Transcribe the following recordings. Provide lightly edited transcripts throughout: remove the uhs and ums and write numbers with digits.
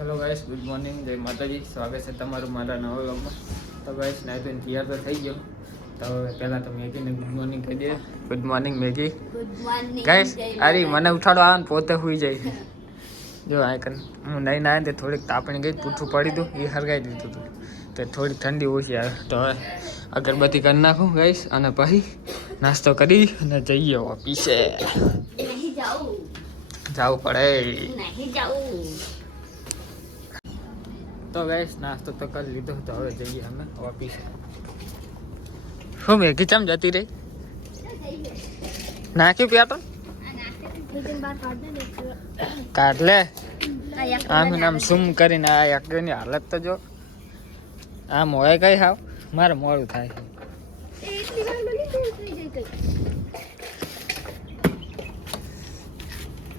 Hello guys, good morning, જય માતાજી. સ્વાગત છે તમારું મારા નવા વ્લોગમાં. તો ગાઈસ નાઈ ધોઈને તૈયાર તો થઈ ગયો. તો હવે પહેલાં તો મેગીને ગુડ મોર્નિંગ કહી દઈએ. Good morning Maggi. Good morning guys અરે મને ઉઠાડો આવે ને પોતે સુઈ જાય. જો આ કન હું નહીં નાય તે થોડીક તાપણી ગઈ, પૂઠું પડી હતું એ હરગાઈ દીધું હતું તો થોડી ઠંડી ઓછી આવે. તો હવે અગરબત્તી કરી નાખું ગાઈસ અને પછી નાસ્તો કરી અને જઈએ ઓફિસે. નહીં જાઉં જવું પડે. નહીં જાઉં. તો ગાઈસ નાસ્તો તો કરી લીધો, તો હવે જઈએ અમે ઓફિસે. શું મેગી ચમ જતી રહી? નાખ્યું પ્યા તો કાઢ લે. આમ નામ સુમ કરીને આ એકની હાલત તો જો. આમ હોય કઈ હાવ મારે મોડું થાય છે.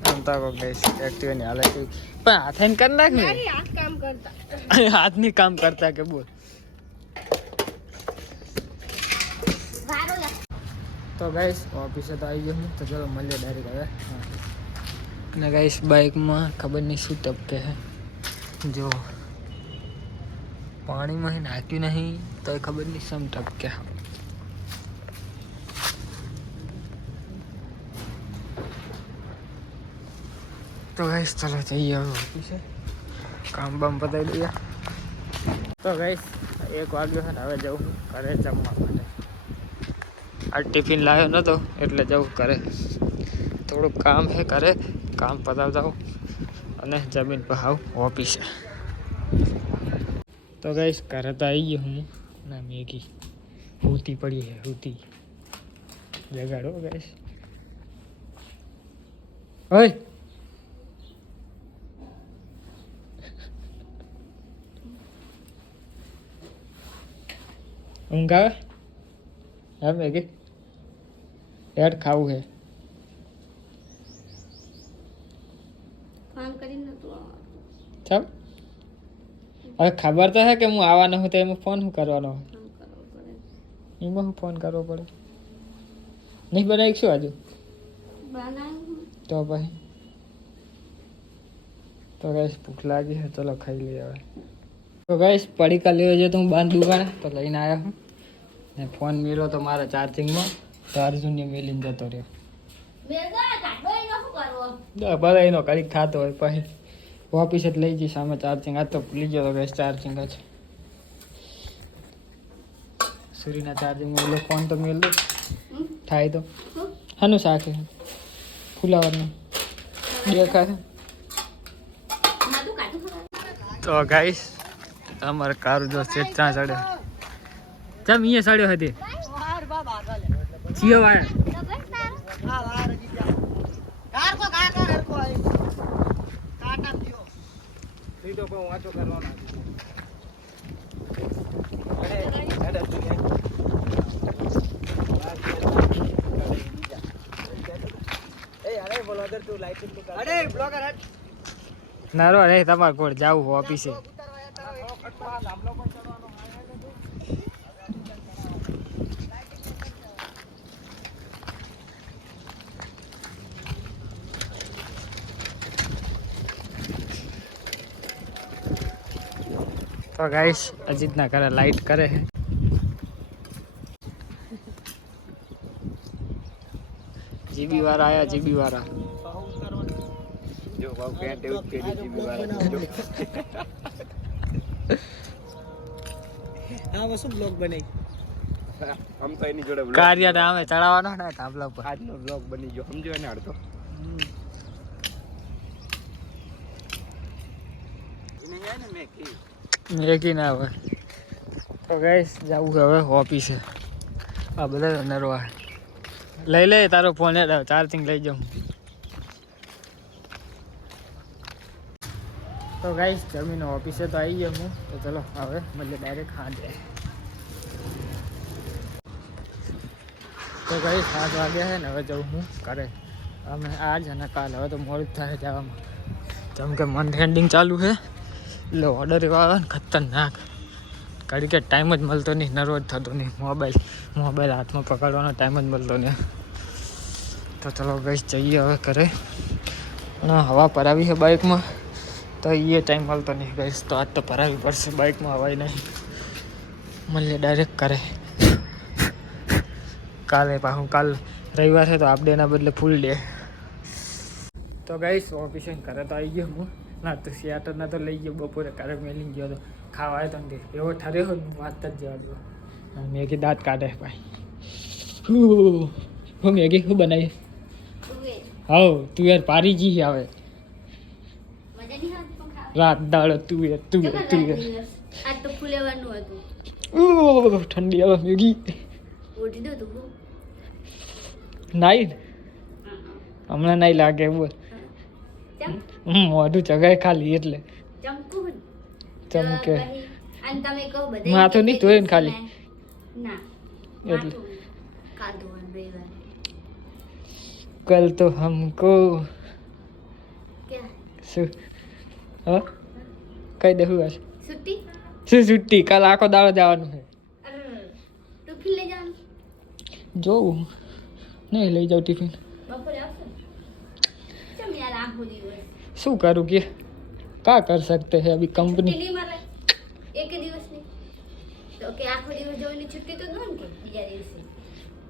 આમ તો ગાઈસ એક્ટિવાની હાલત પણ હાથે કરી નાખ ને. હાથ ની કામ કરતા કે બોલ. તો ગાઈસ ઓફિસે તો આવી ગયો હું, તો ચલો મળીએ ડાયરેક્ટ હવે. અને ગાઈસ બાઇકમાં ખબર નહીં શું ટપકે છે. જો પાણીમાં નાખ્યું નહીં તો ખબર નહીં સમ ટપકે. તો ગાઈસ ચલો જઈએ હવે ઓફિસે, કામ બામ પતાવી દઈએ. તો ગાઈસ 1 વાગ્યો છે ને હવે જવું ઘરે જમવા માટે. આ ટિફિન લાવ્યો નહોતો એટલે જવું કરે. થોડુંક કામ છે કરે, કામ પતાવતા જાઉં અને જમીન પર આવું ઓફિસે. તો ગાઈસ ઘરે તો આવી ગયો હું ના મેગી હૂતી પડી છે. હૂતી જગાડો ગાઈસ. ઓય ઊંઘ આવે? હા મેગી યાર ખાવું છે. ચમ હવે ખબર તો હે કે હું આવવાનો હું, તો એમાં ફોન શું કરવાનો? એમાં હું ફોન કરવો પડે? નહીં બનાવી શું હજુ? તો પછી તો ગાઈસ ભૂખ લાગી છે, ચલો ખાઈ લઈએ હવે. તો ગાઈસ પડીકા લેવા જઈએ તો હું બાંધ દુકાને તો લઈને આવ્યો હું ને ફોન મેળ્યો તો મારા ચાર્જિંગમાં, તો અર્જુનને મેલીને જતો રહ્યો. બધા એનો કડીક થતો હોય પછી ઓફિસે જ લઈ જઈશ. સામે ચાર્જિંગ આ તો ભૂલી ગયો તો ગાઈસ ચાર્જિંગ જ સૂરીના ચાર્જિંગમાં ઓલો ફોન તો મેળ દો થાય તો. હાનું શાક છે? ફુલાવરનું દેખાશે. તો ગાઈસ અમારે કાર જો છે ત્યાં ચડ્યો. ચમ અહીંયા ચડ્યો હતી ચિયો વાય સીધો પણ વાંચો કરવાનો. નારો રે તમારે કોડ જાવું ઓફિસે. તો ગાઈસ અજીત ના ઘરે લાઈટ કરે છે. જીબી વાળા આયા. જીબી વાળા જો બાપ પેન્ટ એવું પહેરી જીબી વાળા જો. આ વસ્તુ બ્લોગ બનાવી આમ તો એની જોડે કાર્ય નામે ચડાવવાનો ને ધાબલા પર. આજનો બ્લોગ બની ગયો સમજો ને અડધો. મેગી ના આવે. તો ગાઈસ જવું હવે ઓફિસે. આ બધા નરવા લઈ લે તારો ફોન ચાર્જિંગ લઈ જાઉં. તો ગાઈસ જમીન ઓફિસે તો આવી ગયો હું, તો ચલો હવે મળીએ ડાયરેક્ટ ખાંડે. તો ગાઈસ 7 વાગ્યા છે ને હવે જવું હું કરે. અમે આજ અને કાલ હવે તો મોડું જ થાય જવામાં, જેમ કે મંથ એન્ડિંગ ચાલુ છે એટલે ઓર્ડર એવા આવે ને ખતરનાક. કારણ કે ટાઈમ જ મળતો નહીં, નર્વસ થતો નહીં. મોબાઈલ હાથમાં પકડવાનો ટાઈમ જ મળતો નહીં. તો ચલો ગાઈસ જઈએ હવે ઘરે. હવા પરાવી છે બાઇકમાં તો એ ટાઈમ મળતો નહીં ગઈશ, તો આજ તો ભરાવી પડશે, બાઇકમાં હવાય નહીં. મળીએ ડાયરેક્ટ કરે કાલે પાછું. કાલ રવિવાર છે તો હાફ ડેના બદલે ફૂલ ડે. તો ગઈશ ઓફિસે ઘરે તો આવી ગયો હું. ના તો સિયાટરના તો લઈ ગયો બપોરે, કાલે મેલી ગયો તો ખાવા આવ્યો તો ને એવો ઠર્યો હોય વાત જ જવા દો. મેગી દાંત કાઢે ભાઈ. હું મેગી શું બનાવી? હાઉ તું યાર પારી જી આવે રાત દાડો તું યાર આજ તો ફૂલેવાનું હતું. ઠંડી આવે મેગી ઉઠી દો તું નાઈ હમણાં નહીં લાગે બોલ. મોઢું ચગાય ખાલી એટલે ચમકે. માથું નહીં ધોયું ને ખાલી એટલે. કલ તો હમકો શું હા કઈ દે શું શું છુટ્ટી? કાલ આખો દાડો જવાનું છે. જોવું નહીં લઈ જાઉં ટિફિન. શું કરું કે કા કર सकते हैं अभी कंपनी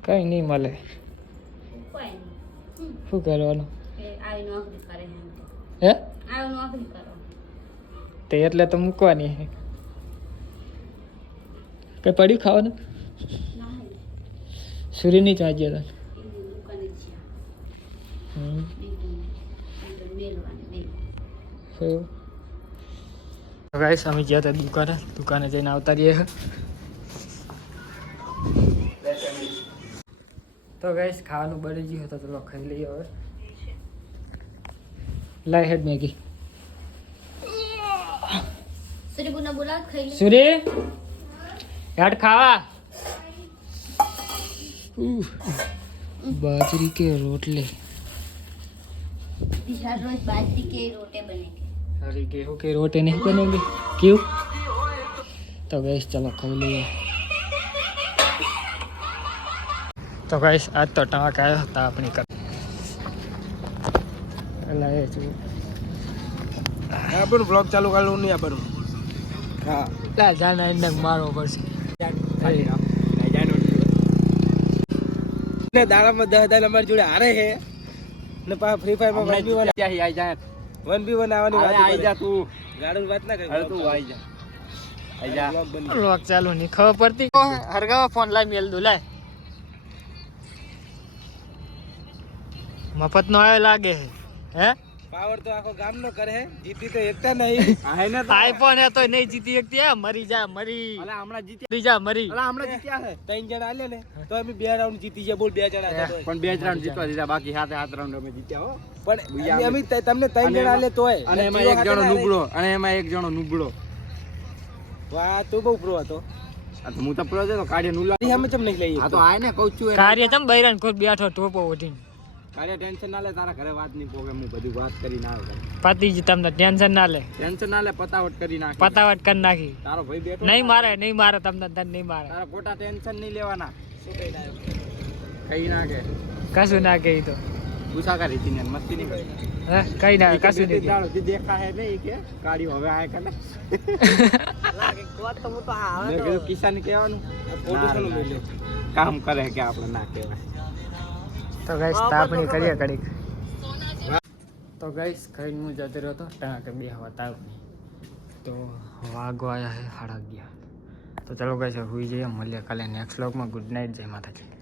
કઈ નહીં મળે. શું કરવાનું હે તે એટલે તો મૂકવાની હે. કઈ પડ્યું ખાવાનું? સૂર્ય ની ચાજ્યા હતા. ગાઈસ અમે ગયા હતા દુકાને જઈને આવતા રહીએ. તો ગાઈસ ખાવાનું બળી ગયું હતું, ચલો ખાઈ લઈએ હવે. લાય હેડ મેગી. સૂર્ય હેડ ખાવા. बाजरी के रोटले रोज बाजरी के रोटे बनेंगे. अरे गेहूं के रोटे नहीं बनेंगे क्यों? तो गैस चलो खा लिए. तो गैस आज तो टमाटर आया था अपनी कर लाए जो अपन ब्लॉग चालू कर लो नहीं अपन. हां ला जाना इन मारो बस खाली ना ने दाड़ा में 10,000 हमारे जोड़े आ रहे हैं ने पा फ्री फायर में 1v1 क्या ही आई जा 1v1 આવવાની વાત आई जा तू ગાડું વાત ના કર. अरे तू आई जा ब्लॉग बन लोग चालू नहीं खबर पड़ती हरगा फोन ला मेल दो लाए मफत नो आयो लागे है પાવર તો આખો ગામ નો કરે હે, જીતી તો એકતા નહીં. आहे ना तो आईफोन है तो नहीं जीती एक है मरी जा मरी अला हमला जीत्या मरी जा मरी अला हमला जीत्या है 3 જણા આલે ને તો અમે 2 રાઉન્ડ જીતી ગયા. બોલ 2 જણા હતા તોય. પણ 2 રાઉન્ડ જીતવા દીધા, બાકી 7 રાઉન્ડ અમે જીત્યા હો. પણ અમે તમને 3 જણા આલે તોય અને એમાં એક જણો નુબળો અને એમાં એક જણો નુબળો. વાહ તું બહુ પ્રો હતો. આ તો હું તો પ્રો છે તો કાઢે નુલા. અમે ચમ નહીં લઈએ. આ તો આય ને કહું છું કાર્ય તમ બૈરાન કોઈ બેઠો ટોપો ઓઢીને કાઢે ટેન્શન ના લે, તારા ઘરે વાત નહીં પોગે, હું બધી વાત કરી ના આવે. પતિજી તમને ટેન્શન ના લે, ટેન્શન ના લે, પતાવટ કરી નાખ. પતાવટ કરી નાખી. તારો ભાઈ બેઠો નહીં મારે તમને તને નહીં મારે. તારા ખોટા ટેન્શન નહીં લેવાના. કઈ ના કે કશું ના કહી તો ગુસ્સા કરી હતી ને મસ્તી નહીં કરી. હે કઈ ના કશું નહીં દાડો થી દેખા હે નહીં કે કાઢ્યો હવે આય કને લાગે કોત તો હું તો આવે તો મેં કિસાન કહેવાનું ફોટો સનો મેલ્યો કામ કરે કે આપણે ના કહેવાય. તો ગાઈસ તાપણી કરીએ કડીક. તો ગાઈસ ખાઈને હું જતો રહ્યો હતો ત્યાં કે બે હવા તાપની તો વાગો આવ્યા છે 11:30. તો ચલો ગાઈસ હુઈ જઈએ, મળીએ કાલે નેક્સ્ટ વ્લોગમાં. ગુડ નાઇટ, જય માતાજી.